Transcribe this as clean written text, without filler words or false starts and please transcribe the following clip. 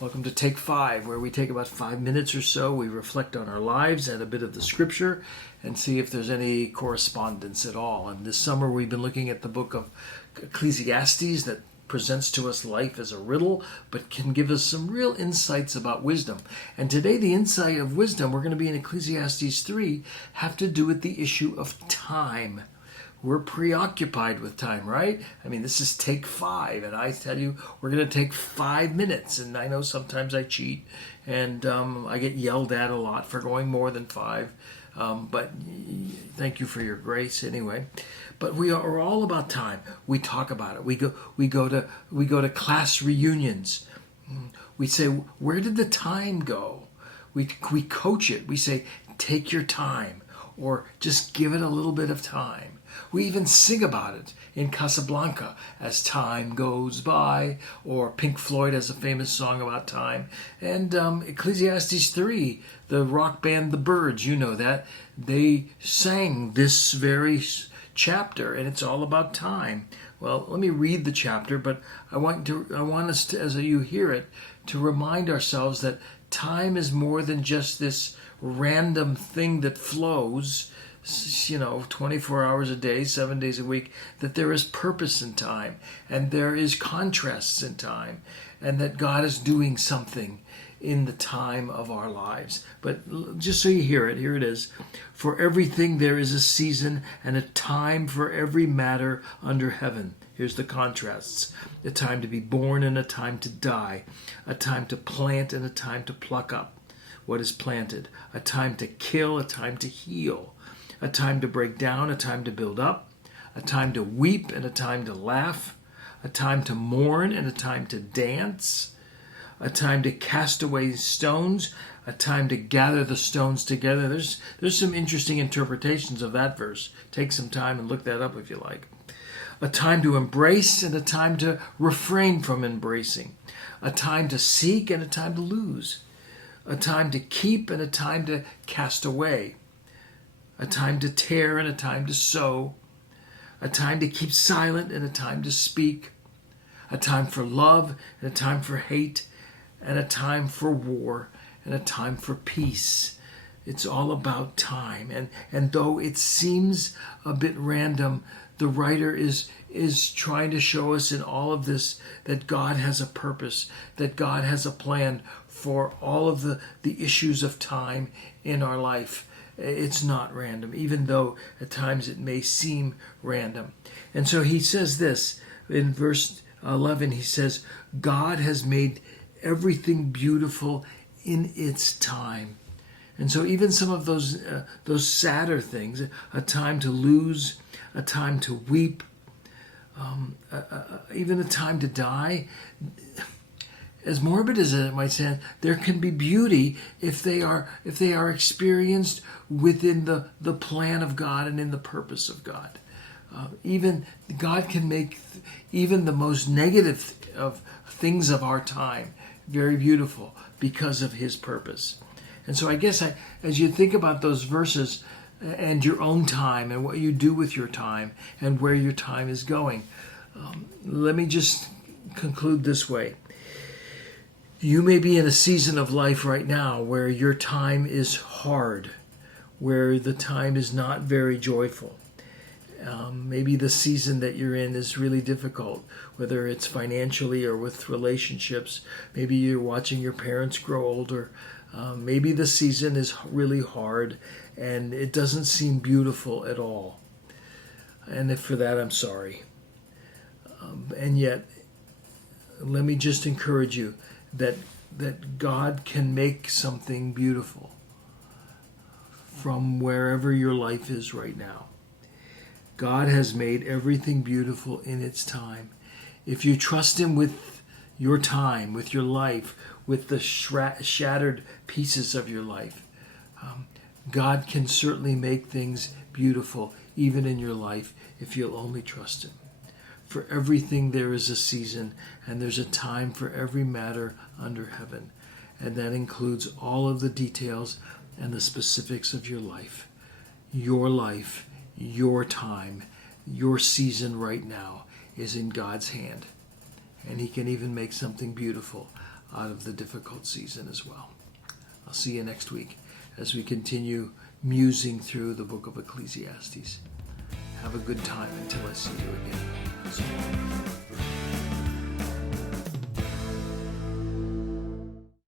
Welcome to Take 5, where we take about 5 minutes or so. We reflect on our lives and a bit of the scripture and see if there's any correspondence at all. And this summer we've been looking at the book of Ecclesiastes that presents to us life as a riddle, but can give us some real insights about wisdom. And today the insight of wisdom, we're going to be in Ecclesiastes 3, have to do with the issue of time. We're preoccupied with time, right? I mean, this is take 5, and I tell you, we're going to take 5 minutes. And I know sometimes I cheat, and I get yelled at a lot for going more than 5. But thank you for your grace anyway. But we are all about time. We talk about it. We go to class reunions. We say, where did the time go? We coach it. We say, take your time, or just give it a little bit of time. We even sing about it in Casablanca, as time goes by, or Pink Floyd has a famous song about time. And Ecclesiastes 3, the rock band The Byrds, you know that, they sang this very chapter, and it's all about time. Well, let me read the chapter, but I want us to, as you hear it, to remind ourselves that time is more than just this random thing that flows, 24 hours a day, 7 days a week, that there is purpose in time, and there is contrasts in time, and that God is doing something in the time of our lives. But just so you hear it, here it is. For everything there is a season and a time for every matter under heaven. Here's the contrasts. A time to be born and a time to die. A time to plant and a time to pluck up what is planted. A time to kill, a time to heal. A time to break down, a time to build up. A time to weep and a time to laugh. A time to mourn and a time to dance. A time to cast away stones, a time to gather the stones together. There's some interesting interpretations of that verse. Take some time and look that up if you like. A time to embrace and a time to refrain from embracing. A time to seek and a time to lose. A time to keep and a time to cast away. A time to tear and a time to sow. A time to keep silent and a time to speak. A time for love and a time for hate. And a time for war, and a time for peace. It's all about time. And though it seems a bit random, the writer is trying to show us in all of this that God has a purpose, that God has a plan for all of the issues of time in our life. It's not random, even though at times it may seem random. And so he says this, in verse 11, he says, God has made everything beautiful in its time. And so even some of those sadder things, a time to lose, a time to weep, even a time to die, as morbid as it might sound, there can be beauty if they are experienced within the plan of God and in the purpose of God. Even God can make even the most negative of things of our time very beautiful because of his purpose. And so I guess as you think about those verses and your own time and what you do with your time and where your time is going, let me just conclude this way. You may be in a season of life right now where your time is hard, where the time is not very joyful. Maybe the season that you're in is really difficult, whether it's financially or with relationships. Maybe you're watching your parents grow older. Maybe the season is really hard and it doesn't seem beautiful at all. And if for that, I'm sorry. And yet, let me just encourage you that God can make something beautiful from wherever your life is right now. God has made everything beautiful in its time. If you trust him with your time, with your life, with the shattered pieces of your life, God can certainly make things beautiful even in your life if you'll only trust him. For everything there is a season, and there's a time for every matter under heaven. And that includes all of the details and the specifics of your life. Your time, your season right now is in God's hand. And he can even make something beautiful out of the difficult season as well. I'll see you next week as we continue musing through the book of Ecclesiastes. Have a good time until I see you again.